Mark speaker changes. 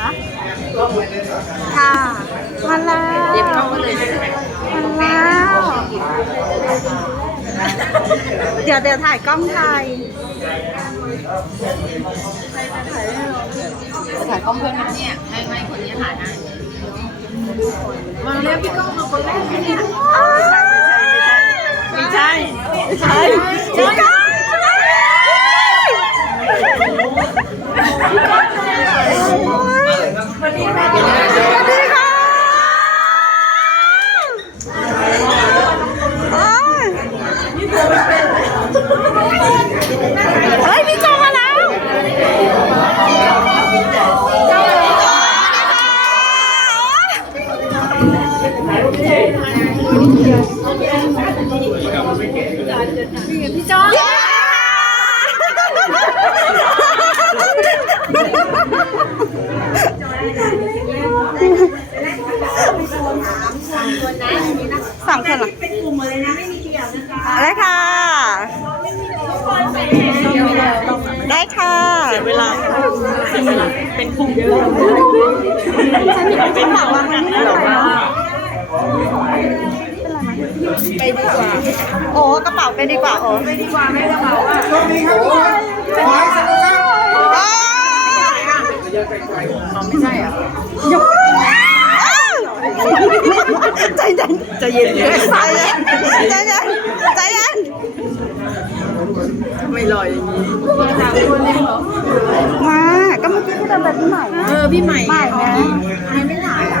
Speaker 1: ฮะค่ะมาแล้ว
Speaker 2: เย็บเข้ามาเลย
Speaker 1: มาแล้วเดี๋ยวเดี๋ยวถ่ายกล้องไทย
Speaker 2: ถ่ายกล้องเพื่อนนะเนี่ยไม่ไม่คนนี้ถ่ายนะมาเรียกพี่ก้องมาคนแรกเนี่ยไม่ใช่ไม่ใช่
Speaker 1: พี่ก้องสวัสดีค่ะโอ๊ยเฮ้ยพี่โจมาแล้ว พี่จอนสามคนเหรอเป็นกลุ่มเลยนะไม่มีเดี่ยวนะคะได้ค่ะ ได้ค่ะเวลาเป็นกลุ่มเยอะเป็นฝากวางนั้นได้ไหมไป โอ้กระเป๋าไปดีกว่าโอ้ไปดีกว่าไม่กระเป๋าอะ
Speaker 3: โชคดีครับทุกคนขอให้สนุกครับ
Speaker 2: ไม่ใช่อะ
Speaker 1: ใจเย็นใจเย็นใจเย็นใจเย็นใจเย็น
Speaker 2: ไม่ลอยอย่างนี้
Speaker 1: มาก็เมื่อกี้ที่เราแบบนี้ใหม่
Speaker 2: เออพี่ใหม่
Speaker 1: ใหม่ไง
Speaker 2: ไม่ถ่ายอะ